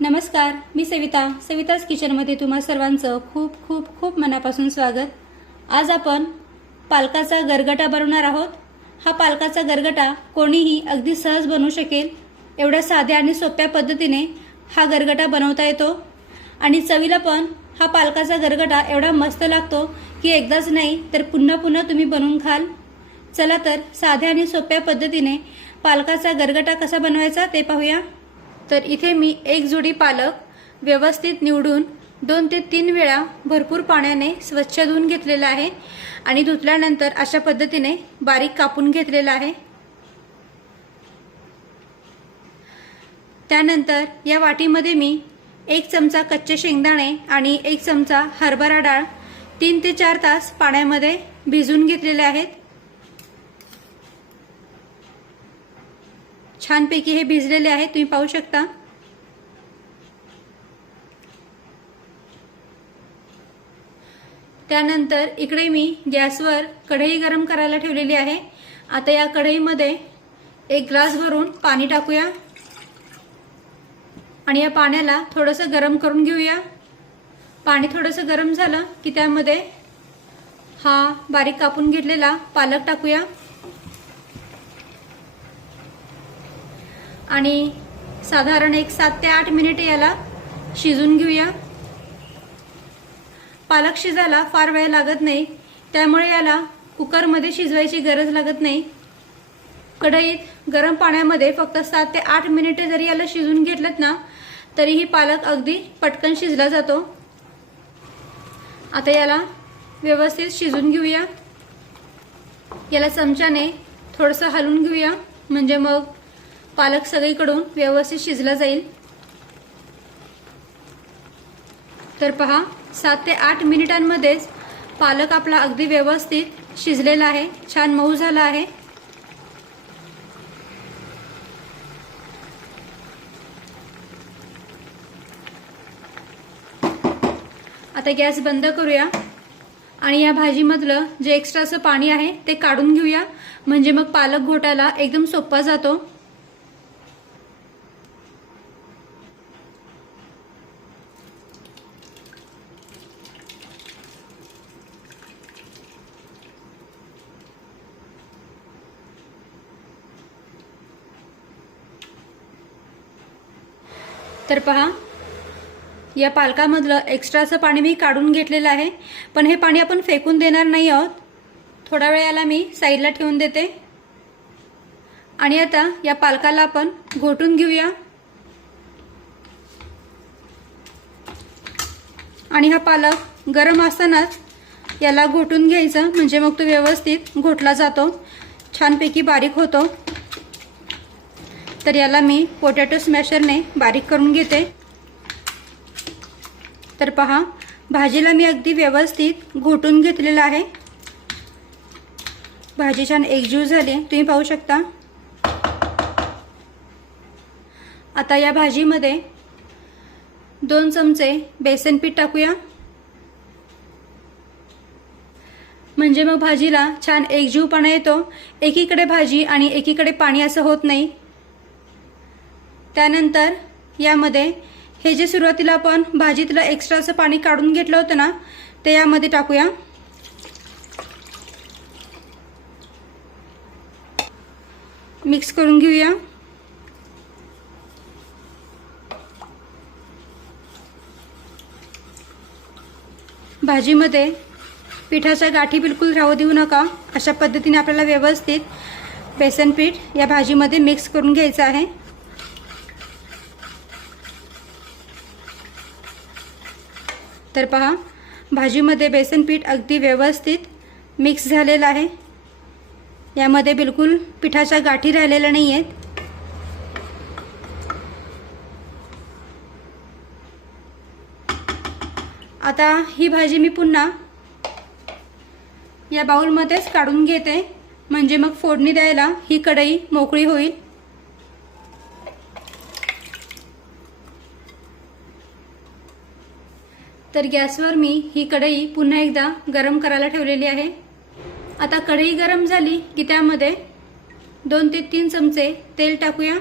नमस्कार, मी सविताच किचनमध्ये तुम्हा सर्वांचं खूप खूप खूप मनापासून स्वागत। आज आपण पालकाचा गरगटा बनवणार आहोत। हा पालकाचा गरगटा कोणीही अगदी सहज बनवू शकेल। एवढ्या साध्या आणि सोप्या पद्धतीने हा गरगटा बनवता येतो आणि चवीला पण हा पालकाचा गरगटा एवढा मस्त लागतो की एकदाच नाही तर पुन्हा पुन्हा तुम्ही बनवून खाल। चला तर साध्या आणि सोप्या पद्धतीने पालकाचा गरगटा कसा बनवायचा ते पाहूया। तर इथे मी एक जुडी पालक व्यवस्थित निवडून 2 ते 3 वेळा भरपूर पाण्याने स्वच्छ धुवून घेतलेला आहे आणि धुतल्यानंतर अशा पद्धतीने बारीक कापून घेतलेला आहे। त्यानंतर या वाटीमध्ये मी 1 चमचा कच्चे शेंगदाणे आणि 1 चमचा हरभरा डाळ 3 ते 4 तास पाण्यामध्ये भिजवून घेतलेले आहेत। छानपैकी हे भिजलेले आहे, तुम्ही पाहू शकता। त्यानंतर इकडे मी गॅसवर कढई गरम करायला ठेवलेली आहे। आता या कढईमध्ये 1 ग्लास भरून पाणी टाकूया आणि या पाण्याला थोडंसं गरम करून घेऊया। पाणी थोडंसं गरम झालं की त्यामध्ये हा बारीक कापून घेतलेला पालक टाकूया आणि साधारण 7 ते 8 मिनिटे याला शिजून घेऊया। पालक शिजायला फार वेळ लागत नाही, त्यामुळे याला कुकरमध्ये शिजवायची गरज लागत नाही। कढईत गरम पाण्यामध्ये फक्त 7 ते 8 मिनिटे जरी याला शिजून घेतलं ना तरीही पालक अगदी पटकन शिजला जातो। आता याला व्यवस्थित शिजून घेऊया। याला चमच्याने थोडंसं हलवून घेऊया, म्हणजे मग पालक सगळीकडून व्यवस्थित शिजला जाईल। तर पहा, 7 ते 8 मिनिटांमध्येच पालक आपला अगदी व्यवस्थित शिजलेला आहे, छान मऊ झाला आहे। आता गॅस बंद करूया आणि या भाजीमधलं जे एक्स्ट्राचं पाणी आहे ते काढून घेऊया, म्हणजे मग पालक घोटायला एकदम सोपा जातो। तर पहा, या पालकामधलं एक्स्ट्राचं पाणी मी काढून घेतलेलं आहे, पण हे पाणी आपण फेकून देणार नाही आहोत। थोडा वेळ याला मी साईडला ठेवून देते आणि आता या पालकाला आपण घोटून घेऊया आणि हा पालक गरम असतानाच याला घोटून घ्यायचं, म्हणजे मग तो व्यवस्थित घोटला जातो, छानपैकी बारीक होतो। तर याला मी पोटॅटो स्मॅशरने बारीक करून घेते। तर पहा, भाजीला मी अगदी व्यवस्थित घोटून घेतलेलं आहे। भाजी छान एकजीव झाली, तुम्ही पाहू शकता। आता या भाजीमध्ये 2 चमचे बेसन पीठ टाकूया, म्हणजे मग भाजीला छान एकजीवपणा येतो। एकीकडे भाजी आणि एकीकडे पाणी असं होत नाही। त्यानंतर यामध्ये हे जे सुरुवातीला आपण भाजीतलं एक्स्ट्राचं पाणी काढून घेतलं होतं ना ते यामध्ये टाकूया। मिक्स करून घेऊया। भाजीमध्ये पिठाच्या गाठी बिलकुल राहू देऊ नका। अशा पद्धतीने आपल्याला व्यवस्थित बेसन पीठ या भाजीमध्ये मिक्स करून घ्यायचं आहे। तर पहा, भाजीमध्ये बेसन पीठ अगदी व्यवस्थित मिक्स झालेलं आहे। यामध्ये बिलकुल पिठाच्या गाठी राहिलेल्या नाही आहेत। आता ही भाजी मी पुन्हा या बाउलमध्येच काढून घेते, म्हणजे मग फोडणी द्यायला ही कढई मोकळी होईल। तर गॅसवर मी ही कढई पुन्हा एकदा गरम करायला ठेवलेली आहे। आता कढई गरम झाली की त्यामध्ये 2 ते 3 चमचे तेल टाकूया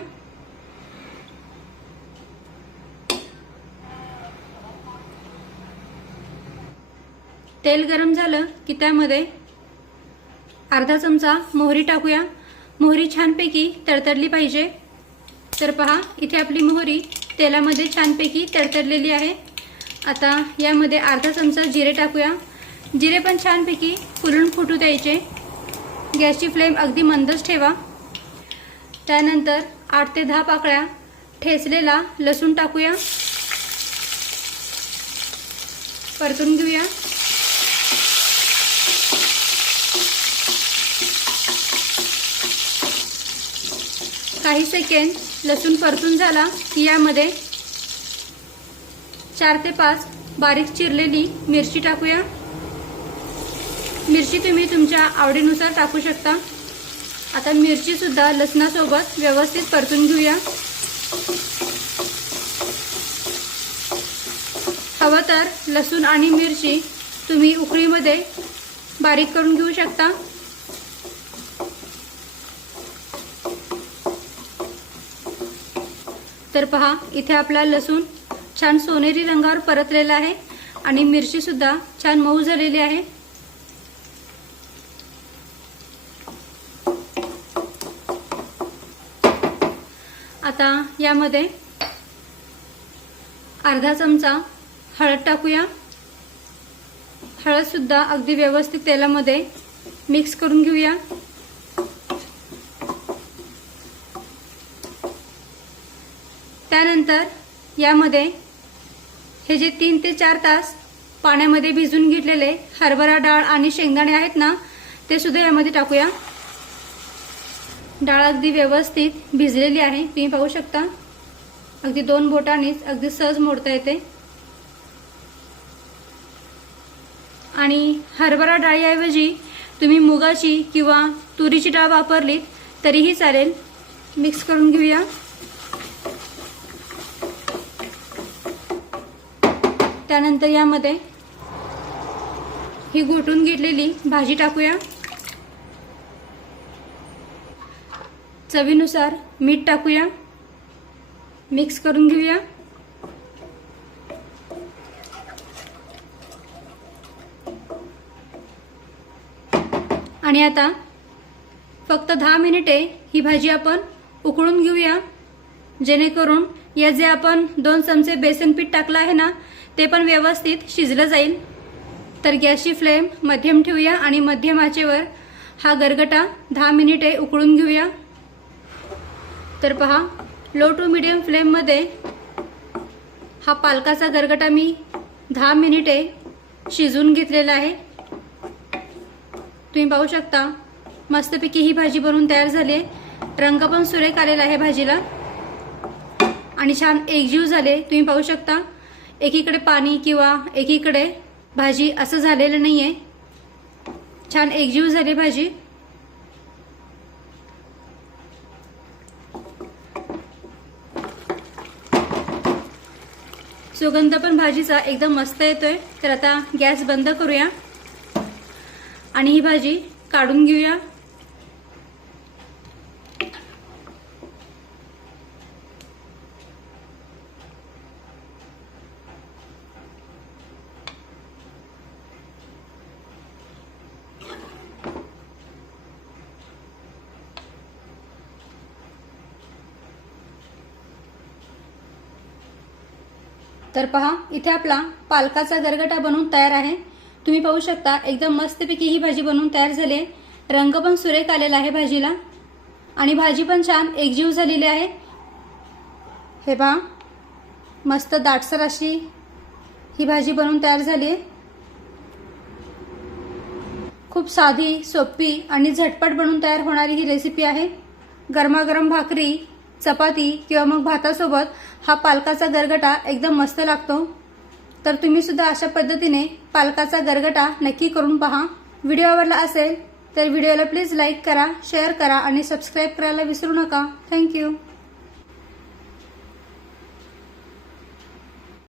तेल गरम झालं की त्यामध्ये अर्धा चमचा मोहरी टाकूया। मोहरी छानपैकी तडतडली पाहिजे। तर पहा इथे आपली मोहरी तेलामध्ये छानपैकी तडतडलेली आहे। आता यामध्ये अर्धा चमचा जिरे टाकूया। जिरे पण छानपैकी फुलून फुटू द्यायचे। गॅसची फ्लेम अगदी मंदच ठेवा। त्यानंतर 8 ते 10 पाकळ्या ठेचलेला लसूण टाकूया। परतून घेऊया। काही सेकंद लसूण परतून झाला की यामध्ये 4 ते 5 बारीक चिरलेली मिरची टाकूया। मिरची तुम्ही तुमच्या आवडीनुसार टाकू शकता। आता मिरची सुद्धा लसणासोबत व्यवस्थित परतून घेऊया। हवं तर लसूण आणि मिरची तुम्ही उकळीमध्ये बारीक करून घेऊ शकता। तर पहा इथे आपला लसूण छान सोनेरी रंगावर परतलेला आहे आणि मिरची सुद्धा छान मऊ झालेली आहे। आता यामध्ये अर्धा चमचा हळद टाकूया। हळद सुद्धा अगदी व्यवस्थित तेलामध्ये मिक्स करून घेऊया। त्यानंतर यामध्ये हे जे 3 ते 4 तास पाण्यामध्ये भिजून घेतलेले हरभरा डाळ आणि शेंगदाणे आहेत ना, ते सुद्धा यामध्ये टाकूया। डाळ अगदी व्यवस्थित भिजलेली आहे, तुम्ही पाहू शकता। अगदी 2 बोटांनीच अगदी सहज मोडता येते। आणि हरभरा डाळीऐवजी तुम्ही मुगाची किंवा तुरीची डाळ वापरलीत तरीही चालेल। मिक्स करून घेऊया। त्यानंतर यामध्ये ही घोटून घेतलेली भाजी टाकूया। चवीनुसार मीठ टाकूया। मिक्स करून घेऊया। आणि आता फक्त 10 मिनिटे ही भाजी आपण उकळून घेऊया, जेणेकरून या जे आपण 2 चमचे बेसन पीठ टाकलं आहे ना, ते पण व्यवस्थित शिजलं जाईल। तर गॅसची फ्लेम मध्यम ठेवूया आणि मध्यम आचेवर हा गरगटा 10 मिनिटे उकळून घेऊया। तर पहा लो टू मीडियम फ्लेममध्ये हा पालकाचा गरगटा मी 10 मिनिटे शिजवून घेतलेला आहे। तुम्ही पाहू शकता मस्तपैकी ही भाजी बनवून तयार झाली आहे। रंग पण सुरेख आलेला आहे भाजीला आणि छान एकजीव झाले। तुम्ही पाहू शकता एकीकडे पाणी किंवा एकीकडे भाजी असं झालेलं नाहीये, छान एकजीव झाली भाजी। सुगंध पण भाजीचा एकदम मस्त येतोय। तर आता गॅस बंद करूया आणि ही भाजी काढून घेऊया। तर पहा इथे आपला पालकाचा गरगटा बनवून तयार आहे। तुम्ही पाहू शकता एकदम मस्तपैकी ही भाजी बनवून तयार झाली आहे। रंग पण सुरेख आलेला आहे भाजीला आणि भाजी पण छान एकजीव झालेली आहे। हे पहा मस्त दाटसर अशी ही भाजी बनवून तयार झाली आहे। खूप साधी, सोपी आणि झटपट बनवून तयार होणारी ही रेसिपी आहे। गरमागरम भाकरी, चपाती किंवा मग भातासोबत हा पालकाचा गरगटा एकदम मस्त लागतो। तर तुम्ही सुद्धा अशा पद्धतीने पालकाचा गरगटा नक्की करून पहा। व्हिडिओ आवडला असेल तर व्हिडिओला प्लीज लाईक करा, शेअर करा आणि सबस्क्राईब करायला विसरू नका। थँक्यू।